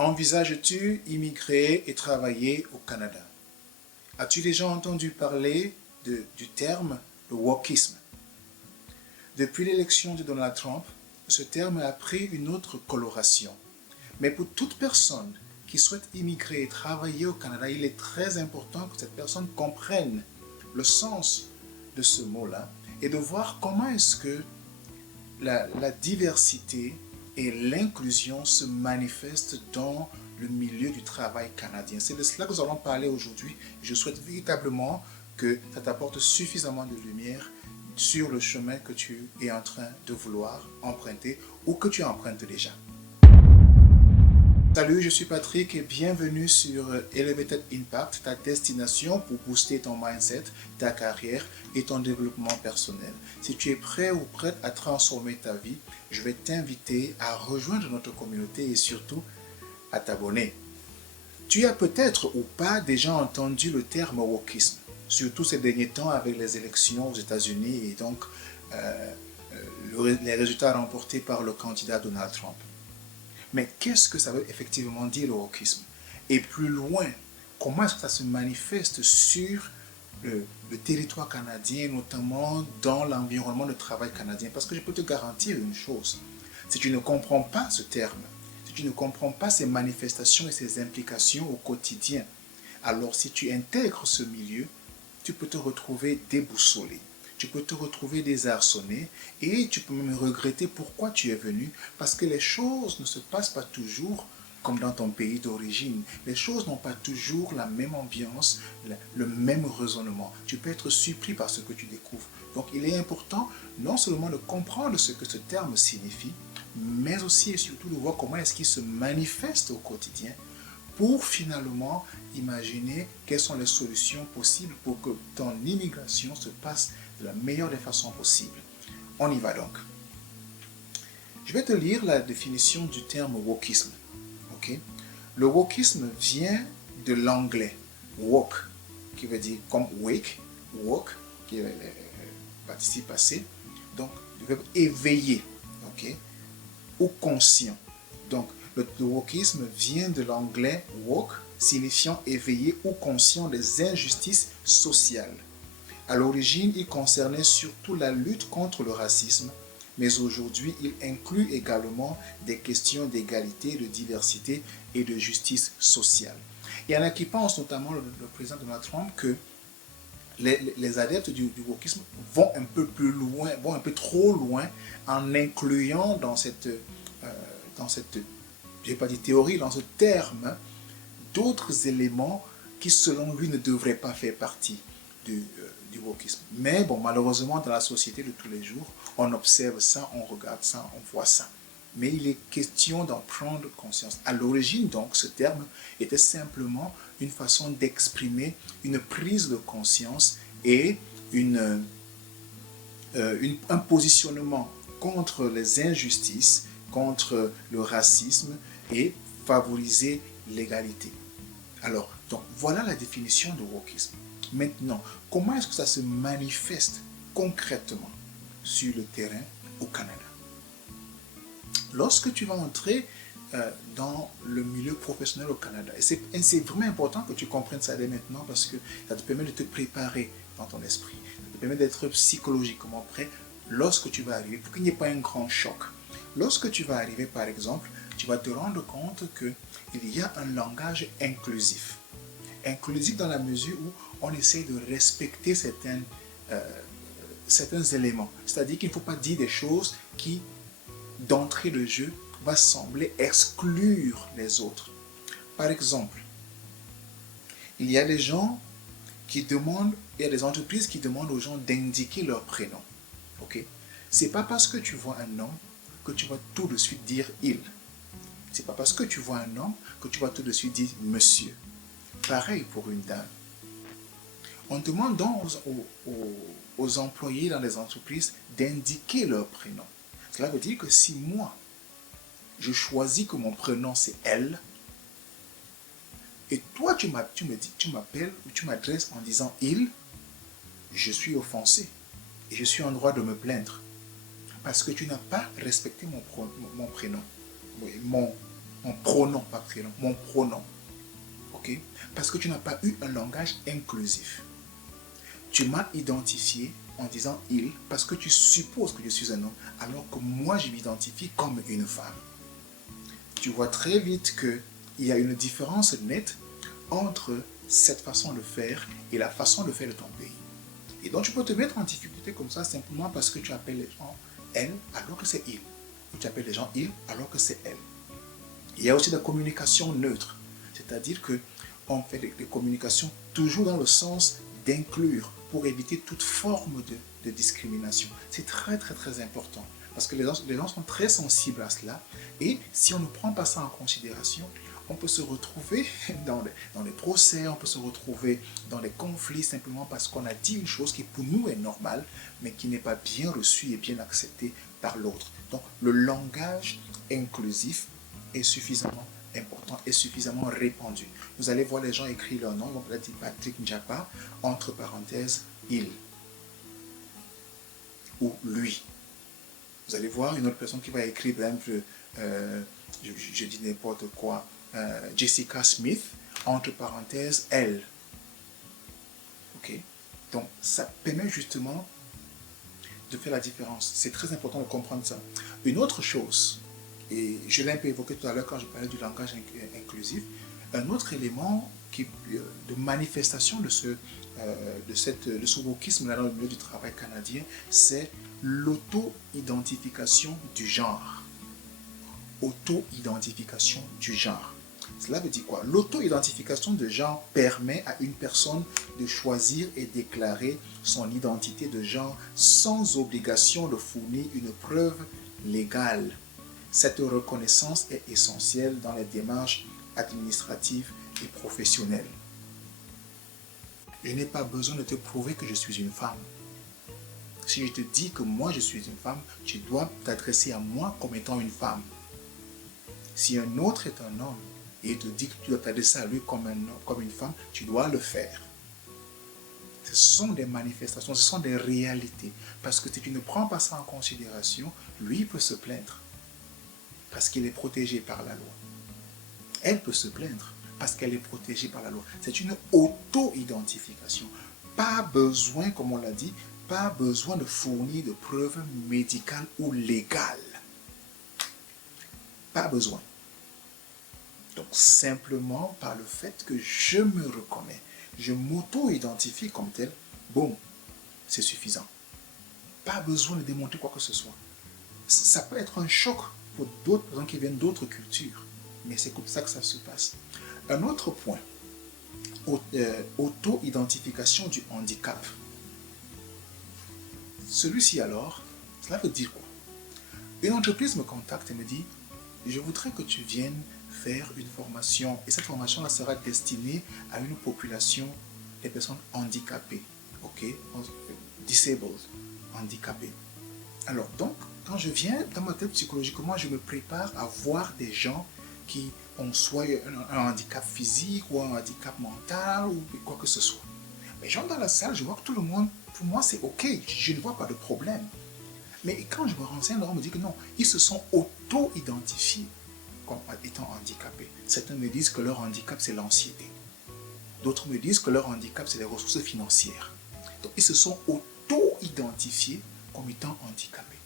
Envisages-tu immigrer et travailler au Canada? As-tu déjà entendu parler du terme le wokisme? Depuis l'élection de Donald Trump, ce terme a pris une autre coloration. Mais pour toute personne qui souhaite immigrer et travailler au Canada, il est très important que cette personne comprenne le sens de ce mot-là et de voir comment est-ce que la diversité et l'inclusion se manifestent dans le milieu du travail canadien. C'est de cela que nous allons parler aujourd'hui. Je souhaite véritablement que ça t'apporte suffisamment de lumière sur le chemin que tu es en train de vouloir emprunter ou que tu empruntes déjà. Salut, je suis Patrick et bienvenue sur Elevated Impact, ta destination pour booster ton mindset, ta carrière et ton développement personnel. Si tu es prêt ou prête à transformer ta vie, je vais t'inviter à rejoindre notre communauté et surtout à t'abonner. Tu as peut-être ou pas déjà entendu le terme wokisme, surtout ces derniers temps avec les élections aux États-Unis et donc les résultats remportés par le candidat Donald Trump. Mais qu'est-ce que ça veut effectivement dire le wokisme? Et plus loin, comment est-ce que ça se manifeste sur le territoire canadien, notamment dans l'environnement de travail canadien? Parce que je peux te garantir une chose, si tu ne comprends pas ce terme, si tu ne comprends pas ces manifestations et ces implications au quotidien, alors si tu intègres ce milieu, tu peux te retrouver déboussolé. Tu peux te retrouver désarçonné et tu peux même regretter pourquoi tu es venu parce que les choses ne se passent pas toujours comme dans ton pays d'origine. Les choses n'ont pas toujours la même ambiance, le même raisonnement. Tu peux être surpris par ce que tu découvres. Donc il est important non seulement de comprendre ce que ce terme signifie, mais aussi et surtout de voir comment est-ce qu'il se manifeste au quotidien pour finalement imaginer quelles sont les solutions possibles pour que ton immigration se passe de la meilleure des façons possibles. On y va donc. Je vais te lire la définition du terme wokisme. Okay? Le wokisme vient de l'anglais woke, qui veut dire comme wake, woke, qui est le participe passé, donc le verbe éveiller, okay? Ou conscient. Donc le wokisme vient de l'anglais woke, signifiant éveillé ou conscient des injustices sociales. À l'origine, il concernait surtout la lutte contre le racisme, mais aujourd'hui, il inclut également des questions d'égalité, de diversité et de justice sociale. Il y en a qui pensent, notamment le président Donald Trump, que les adeptes du wokisme vont un peu plus loin, vont un peu trop loin en incluant dans cette je n'ai pas dit théorie, dans ce terme, d'autres éléments qui, selon lui, ne devraient pas faire partie du wokisme. Mais bon, malheureusement, dans la société de tous les jours, on observe ça, on regarde ça, on voit ça. Mais il est question d'en prendre conscience. À l'origine, donc, ce terme était simplement une façon d'exprimer une prise de conscience et un positionnement contre les injustices, contre le racisme et favoriser l'égalité. Alors, donc, voilà la définition de wokisme. Maintenant, comment est-ce que ça se manifeste concrètement sur le terrain au Canada? Lorsque tu vas entrer dans le milieu professionnel au Canada, et c'est vraiment important que tu comprennes ça dès maintenant parce que ça te permet de te préparer dans ton esprit, ça te permet d'être psychologiquement prêt lorsque tu vas arriver, pour qu'il n'y ait pas un grand choc. Lorsque tu vas arriver, par exemple, tu vas te rendre compte qu'il y a un langage inclusif. Inclusif dans la mesure où on essaie de respecter certains éléments. C'est-à-dire qu'il ne faut pas dire des choses qui, d'entrée de jeu, va sembler exclure les autres. Par exemple, il y a des gens qui demandent, il y a des entreprises qui demandent aux gens d'indiquer leur prénom. Okay? C'est pas parce que tu vois un homme que tu vas tout de suite dire il. C'est pas parce que tu vois un homme que tu vas tout de suite dire monsieur. Pareil pour une dame. On demande donc aux employés dans les entreprises d'indiquer leur prénom. Cela veut dire que si moi, je choisis que mon prénom c'est elle, et toi tu m'appelles ou tu m'adresses en disant il, je suis offensé et je suis en droit de me plaindre parce que tu n'as pas respecté mon prénom, mon pronom, pas prénom, mon pronom. Ok? Parce que tu n'as pas eu un langage inclusif. Tu m'as identifié en disant il parce que tu supposes que je suis un homme, alors que moi je m'identifie comme une femme. Tu vois très vite qu'il y a une différence nette entre cette façon de faire et la façon de faire de ton pays. Et donc tu peux te mettre en difficulté comme ça simplement parce que tu appelles les gens elle alors que c'est il. Ou tu appelles les gens il alors que c'est elle. Il y a aussi la communication neutre, c'est-à-dire qu'on fait des communications toujours dans le sens d'inclure pour éviter toute forme de discrimination. C'est très très très important parce que les gens sont très sensibles à cela et si on ne prend pas ça en considération, on peut se retrouver dans les procès, on peut se retrouver dans les conflits simplement parce qu'on a dit une chose qui pour nous est normale mais qui n'est pas bien reçue et bien acceptée par l'autre. Donc le langage inclusif est suffisamment important et suffisamment répandu. Vous allez voir les gens écrire leur nom, ils vont peut-être dire Patrick Njapa, entre parenthèses, il ou lui. Vous allez voir une autre personne qui va écrire, par exemple, je dis n'importe quoi, Jessica Smith, entre parenthèses, elle. Ok? Donc, ça permet justement de faire la différence. C'est très important de comprendre ça. Une autre chose, et je l'ai un peu évoqué tout à l'heure quand je parlais du langage inclusif, un autre élément de manifestation de ce wokisme-là dans le milieu du travail canadien, c'est l'auto-identification du genre. Auto-identification du genre. Cela veut dire quoi? L'auto-identification de genre permet à une personne de choisir et déclarer son identité de genre sans obligation de fournir une preuve légale. Cette reconnaissance est essentielle dans les démarches administratives et professionnelles. Je n'ai pas besoin de te prouver que je suis une femme. Si je te dis que moi je suis une femme, tu dois t'adresser à moi comme étant une femme. Si un autre est un homme et il te dit que tu dois t'adresser à lui comme une femme, tu dois le faire. Ce sont des manifestations, ce sont des réalités. Parce que si tu ne prends pas ça en considération, lui peut se plaindre. Parce qu'il est protégé par la loi. Elle peut se plaindre parce qu'elle est protégée par la loi. C'est une auto-identification. Pas besoin, comme on l'a dit, pas besoin de fournir de preuves médicales ou légales. Pas besoin. Donc simplement par le fait que je me reconnais, je m'auto-identifie comme tel, bon, c'est suffisant. Pas besoin de démontrer quoi que ce soit. Ça peut être un choc pour d'autres personnes qui viennent d'autres cultures, mais c'est comme ça que ça se passe. Un autre point, auto-identification du handicap. Celui-ci alors, cela veut dire quoi? Une entreprise me contacte et me dit, je voudrais que tu viennes faire une formation, et cette formation-là sera destinée à une population des personnes handicapées, ok, disabled, handicapées. Alors donc, quand je viens, dans ma tête psychologiquement, je me prépare à voir des gens qui ont soit un handicap physique ou un handicap mental ou quoi que ce soit. Mais j'entre dans la salle, je vois que tout le monde, pour moi c'est ok, je ne vois pas de problème. Mais quand je me renseigne, on me dit que non, ils se sont auto-identifiés comme étant handicapés. Certains me disent que leur handicap c'est l'anxiété. D'autres me disent que leur handicap c'est les ressources financières. Donc ils se sont auto-identifiés comme étant handicapés.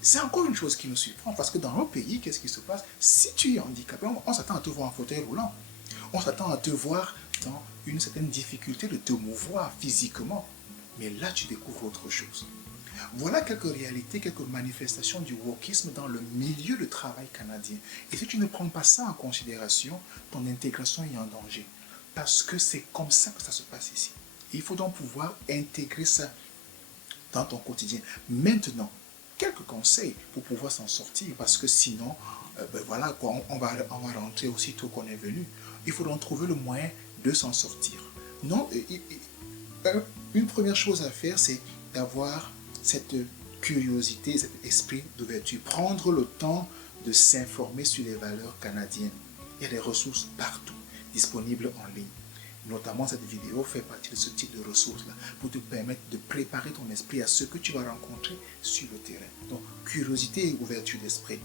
C'est encore une chose qui me surprend parce que dans nos pays, qu'est-ce qui se passe? Si tu es handicapé, on s'attend à te voir en fauteuil roulant. On s'attend à te voir dans une certaine difficulté de te mouvoir physiquement. Mais là, tu découvres autre chose. Voilà quelques réalités, quelques manifestations du wokisme dans le milieu de travail canadien. Et si tu ne prends pas ça en considération, ton intégration est en danger. Parce que c'est comme ça que ça se passe ici. Il faut donc pouvoir intégrer ça dans ton quotidien. Maintenant, quelques conseils pour pouvoir s'en sortir, parce que sinon, voilà, quoi, on va rentrer aussitôt qu'on est venu. Il faut donc trouver le moyen de s'en sortir. Non, une première chose à faire, c'est d'avoir cette curiosité, cet esprit d'ouverture. Prendre le temps de s'informer sur les valeurs canadiennes. Il y a des ressources partout, disponibles en ligne. Notamment, cette vidéo fait partie de ce type de ressources-là pour te permettre de préparer ton esprit à ce que tu vas rencontrer sur le terrain. Donc, curiosité et ouverture d'esprit.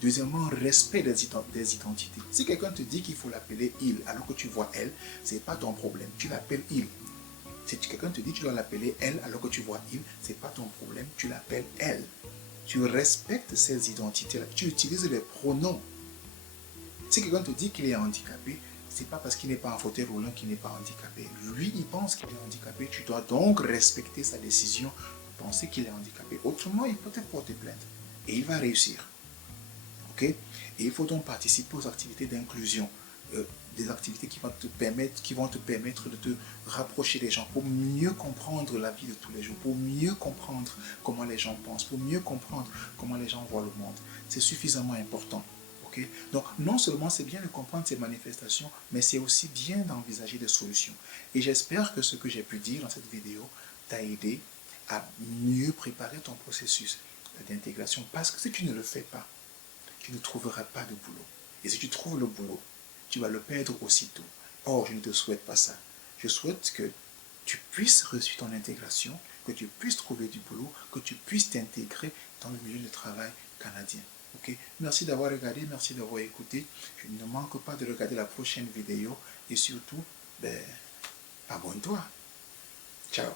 Deuxièmement, respect des identités. Si quelqu'un te dit qu'il faut l'appeler il alors que tu vois elle, c'est pas ton problème. Tu l'appelles il. Si quelqu'un te dit que tu dois l'appeler elle alors que tu vois il, c'est pas ton problème. Tu l'appelles elle. Tu respectes ces identités-là. Tu utilises les pronoms. Si quelqu'un te dit qu'il est handicapé, c'est pas parce qu'il n'est pas en fauteuil roulant qu'il n'est pas handicapé. Lui, il pense qu'il est handicapé. Tu dois donc respecter sa décision de penser qu'il est handicapé. Autrement, il peut te porter plainte. Et il va réussir. Ok? Et il faut donc participer aux activités d'inclusion. Des activités qui vont te permettre de te rapprocher des gens pour mieux comprendre la vie de tous les jours, pour mieux comprendre comment les gens pensent, pour mieux comprendre comment les gens voient le monde. C'est suffisamment important. Okay? Donc, non seulement c'est bien de comprendre ces manifestations, mais c'est aussi bien d'envisager des solutions. Et j'espère que ce que j'ai pu dire dans cette vidéo t'a aidé à mieux préparer ton processus d'intégration. Parce que si tu ne le fais pas, tu ne trouveras pas de boulot. Et si tu trouves le boulot, tu vas le perdre aussitôt. Or, je ne te souhaite pas ça. Je souhaite que tu puisses réussir ton intégration, que tu puisses trouver du boulot, que tu puisses t'intégrer dans le milieu de travail canadien. Okay? Merci d'avoir regardé, merci d'avoir écouté. Je ne manque pas de regarder la prochaine vidéo et surtout, abonne-toi. Ciao.